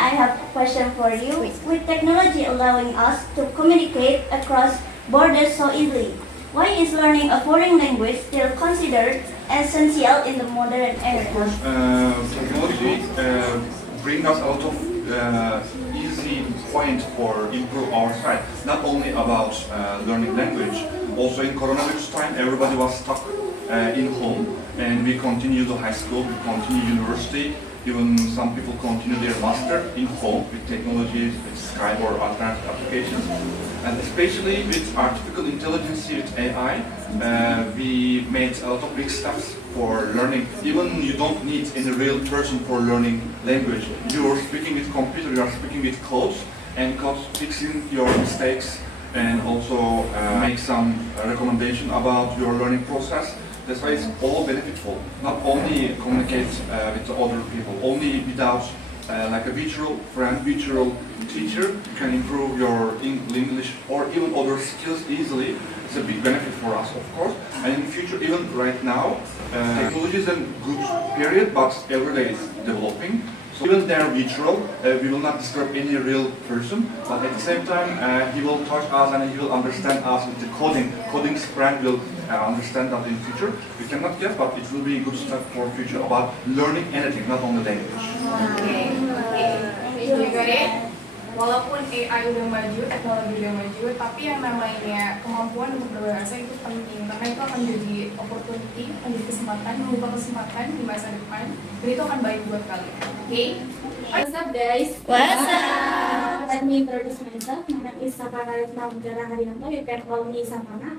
I have a question for you. With technology allowing us to communicate across borders so easily, why is learning a foreign language still considered essential in the modern era? Of course, technology bring us a lot of easy point for improve our side. Not only about learning language, also in coronavirus time, everybody was stuck in home, and we continue to high school, we continue university. Even some people continue their master in home with technologies, with Skype or alternative applications. And especially with artificial intelligence, with AI, we made a lot of big steps for learning. Even you don't need any real person for learning language. You are speaking with computer, you are speaking with codes, and codes fixing your mistakes and also make some recommendation about your learning process. That's why it's all benefitful. Not only communicate with the other people, only without like a virtual friend, virtual teacher, you can improve your English or even other skills easily. It's a big benefit for us, of course. And in the future, even right now, technology is a good period, but every day it's developing. So even they are virtual, we will not disturb any real person, but at the same time, he will touch us and he will understand us with the coding. Coding friend will understand that in future. We cannot guess, but it will be a good step for future about learning anything, not only language. Okay. You got it? Walaupun AI udah maju, teknologi udah maju, tapi yang namanya kemampuan untuk berbahasa itu penting karena itu akan jadi opportunity, akan jadi kesempatan, membuka kesempatan di masa depan, dan itu akan baik buat kalian. Okay? What's up guys? What's up? Let me introduce myself. My name is Sapana Ritnamudara Haryanto. You can call me Sapana.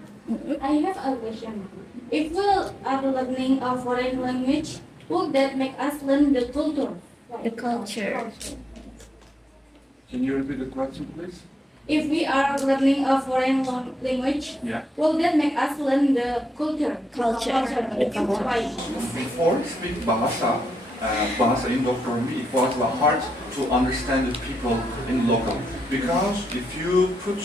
I have a question. If we are learning a foreign language, would that make us learn the culture? The culture. Can you repeat the question, please? If we are learning a foreign language, Yeah. will that make us learn the culture? Culture. Why? Before speak Bahasa, Bahasa Indo for me, it was hard to understand the people in local. Because if you put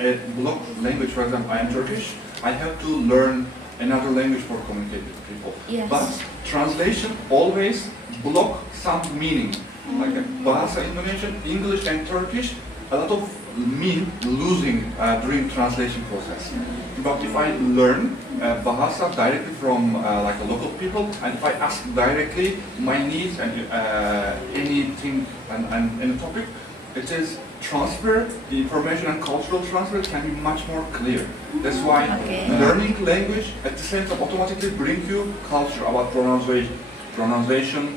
a block language, for example, I am Turkish, I have to learn another language for communicate with people. Yes. But translation always block some meaning. Like Bahasa Indonesian, English and Turkish, a lot of mean losing during translation process. But if I learn Bahasa directly from like a local people, and if I ask directly my needs and anything and any topic, it is transfer, the information and cultural transfer can be much more clear. That's why learning language at the same time automatically bring you culture about pronunciation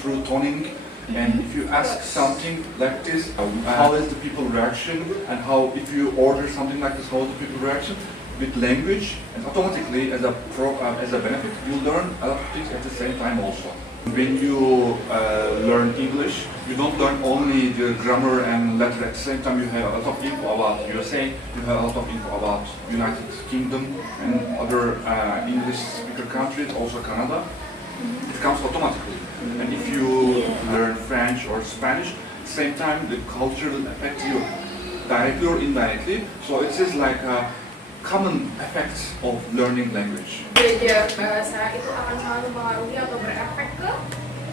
through toning. And if you ask something like this, how is the people reaction, and how if you order something like this, how is the people reaction with language, and automatically as a benefit, you learn a lot of things at the same time also. When you learn English, you don't learn only the grammar and letter. At the same time, you have a lot of info about USA, you have a lot of info about United Kingdom and other English speaker countries, also Canada. It comes automatically. And if you learn French or Spanish, at the same time the culture will affect you directly or indirectly. So it is like a common effect of learning language. Belajar bahasa itu akan selalu mempengaruhi atau berefek ke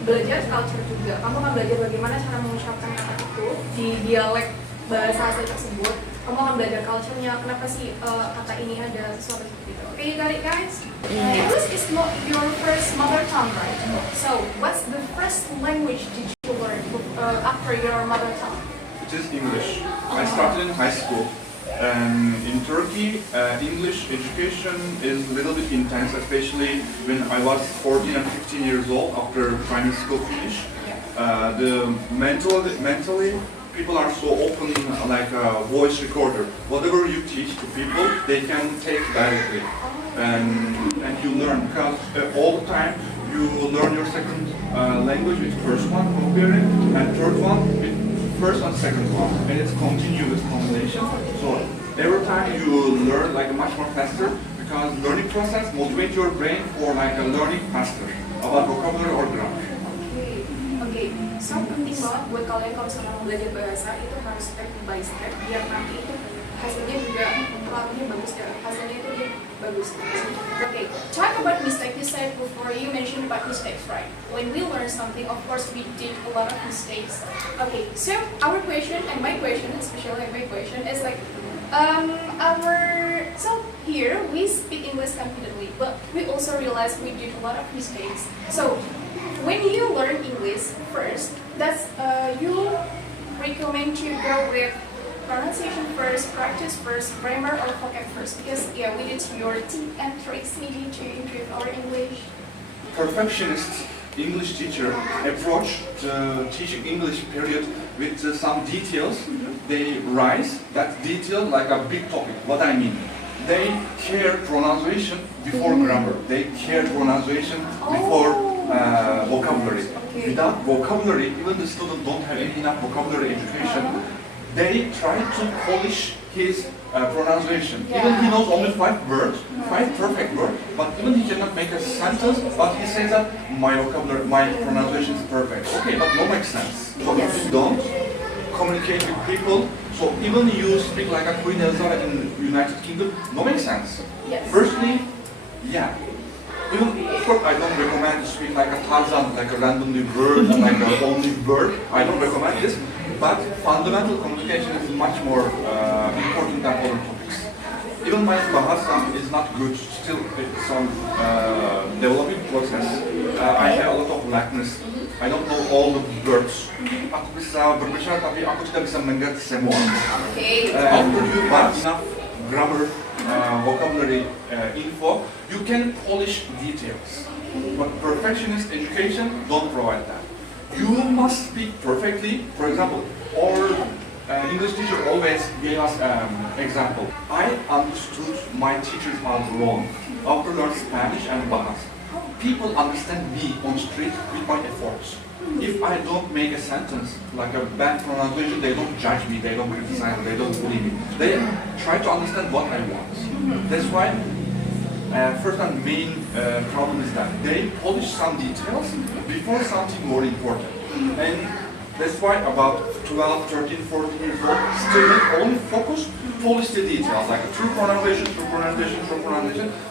belajar culture juga. Kamu akan belajar bagaimana cara mengucapkan kata itu di dialek bahasa asli tersebut. Kamu akan belajar culture-nya, kenapa sih kata ini ada sesuatu seperti itu. Okay, you got it guys? English is not your first mother tongue, right? So, what's the first language did you learn after your mother tongue? It is English. I started in high school. In Turkey, English education is a little bit intense, especially when I was 14 and 15 years old after primary school finish. Mentally, people are so open, like a voice recorder. Whatever you teach to people, they can take directly. And you learn, because all the time you learn your second language with first one, comparing, and third one with first and second one, and it's continuous combination. So every time you learn like much more faster, because learning process motivate your brain for like a learning faster about vocabulary or grammar. Oke. So penting banget buat kalian kalau misalnya mau belajar bahasa itu harus step by step biar nanti itu hasilnya juga pengaruhnya bagus ya. Hasilnya itu dia Bagus. Okay, talk about mistake. You said before, you mentioned about mistakes, right? When we learn something, of course, we did a lot of mistakes. Okay, so our question and my question, especially my question, is like, so here we speak English confidently, but we also realize we did a lot of mistakes. So when you learn English first, that's you recommend to go with pronunciation first, practice first, grammar or vocab first, because yeah, we did your tips and tricks needed to improve our English. Perfectionist English teacher approach the teaching English period with some details. They rise that detail like a big topic. What I mean, they care pronunciation before grammar. They care pronunciation before vocabulary. Okay. Without vocabulary, even the student don't have any enough vocabulary education. They try to polish his pronunciation. Even he knows only 5 words, 5 perfect words, but even he cannot make a sentence, but he says that my vocabulary, my pronunciation is perfect. Okay, but no makes sense. So if you don't communicate with people, so even you speak like a Queen Elizabeth in United Kingdom, no makes sense. Yes. Firstly, yeah. Even first, I don't recommend to speak like a Tarzan, like a randomly word and like a only word. I don't recommend this. But fundamental communication is much more important than other topics. Even my Bahasa is not good. Still, it's some developing process. I have a lot of lackness. I don't know all the words. Aku bisa berbicara tapi aku tidak bisa mengerti semua. Okay. After you have enough grammar, vocabulary info, you can polish details. But perfectionist education don't provide that. You must speak perfectly. For example, our English teacher always gave us example. I understood my teachers are wrong. After learning Spanish and Bahasa, people understand me on street with my efforts. If I don't make a sentence like a bad pronunciation, they don't judge me, they don't criticize me, they don't bully me. They try to understand what I want. That's why first and main problem is that they polish some details before something more important. And that's why about 12, 13, 14 years old, students only focus, polish the details, like true pronunciation,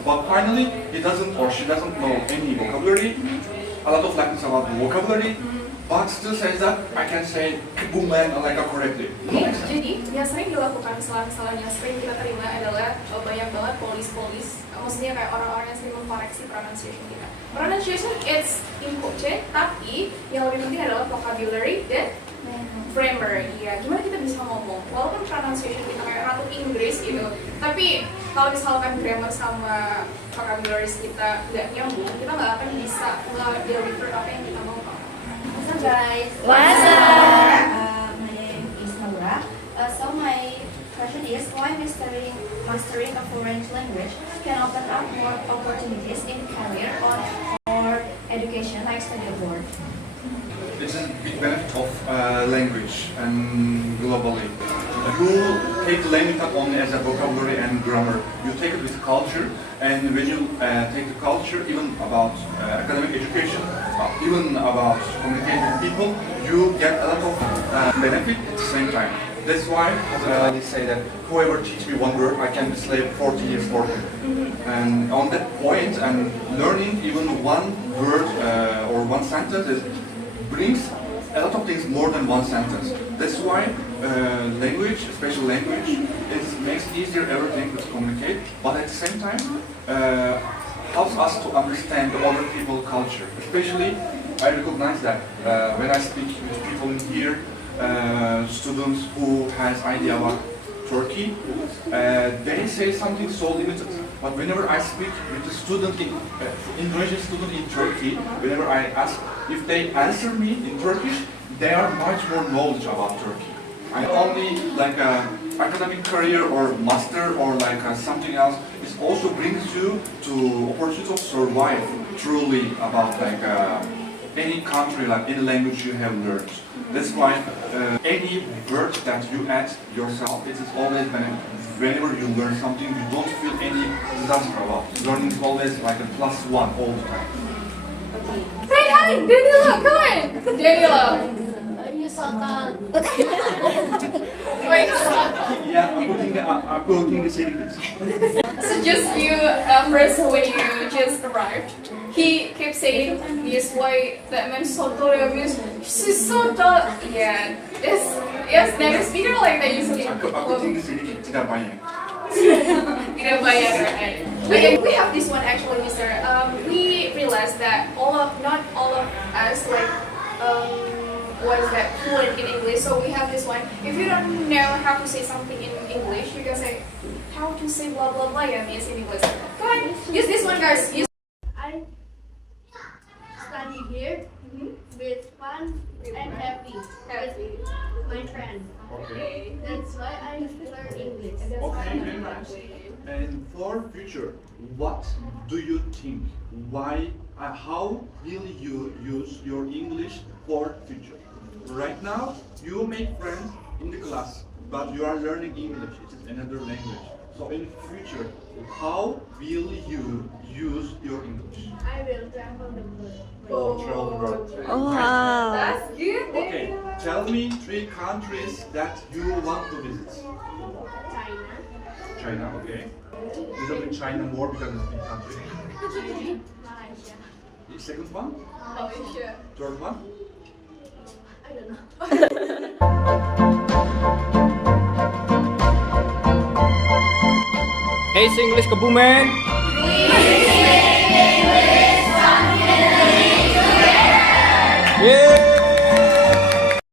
but finally he doesn't or she doesn't know any vocabulary, a lot of lessons about vocabulary, but still says that I can say kebumen like a correctly. Jadi yang sering dilakukan kesalahan-kesalahan yang sering kita terima adalah banyak banget polis, maksudnya kayak orang-orang yang sering mengkoreksi pronunciation kita. Pronunciation it's important, tapi yang lebih penting adalah vocabulary dan grammar. Iya, gimana kita bisa ngomong? Walaupun pronunciation kita kayak ratu Inggris gitu, tapi kalau misalkan grammar sama vocabulary kita nggak nyambung, kita nggak akan bisa nge-deliver apa yang kita mau. What's up, guys? What's up? My name is Naura. So my question is, why mastering a foreign language can open up more opportunities in career or education, like study abroad? It's a big benefit of language and globally. You take the language not only as a vocabulary and grammar, you take it with culture, and when you take the culture, even about academic education, even about communicating with people, you get a lot of benefit at the same time. That's why they say that whoever teach me one word, I can be slave 40 years for him. And on that point, and learning even one word or one sentence brings a lot of things more than one sentence. That's why language, special language, makes easier everything to communicate, but at the same time helps us to understand the other people's culture. Especially, I recognize that when I speak with people in here, students who has idea about Turkey, they say something so limited. But whenever I speak with a student, Indonesian student in Turkey, whenever I ask if they answer me in Turkish, they are much more knowledge about Turkey. I only like academic career or master or like something else. It also brings you to opportunity to survive truly about like any country, like any language you have learned. That's why any word that you add yourself, it is always benefit. Whenever you learn something, you don't feel any disaster about it. Learning is always like a +1 all the time. Say hi, Danilo, come on! Danilo! You so tall. Wait, Ya, aku tinggal Aku English English. So just you, first when you just arrived, he kept saying, yes, why that man so tall, means she's so tall. Yeah, yes, native speaker like that usually. Aku English English tidak banyak. Tidak bayar, right? Okay, we have this one actually, Mister. We realized that not all of us was that fluent in English. So we have this one. If you don't know how to say something in English, you can say how to say blah blah blah. Yeah, means in English. Go ahead, use this one, guys. I study here with fun and happy with my friends. Okay. That's why I learn English. Okay, very nice. And for future, what do you think? How will you use your English for future? Right now, you make friends in the class, but you are learning English. It is another language. So in future, how will you use your English? I will travel the world. Oh, travel the world. Oh, wow. That's good. Okay, tell me 3 countries that you want to visit. China, China, okay. Little bit China more because it's a big country. Malaysia. The second one, Malaysia. third one. I don't know. Hey, English Kebumen. Yeah.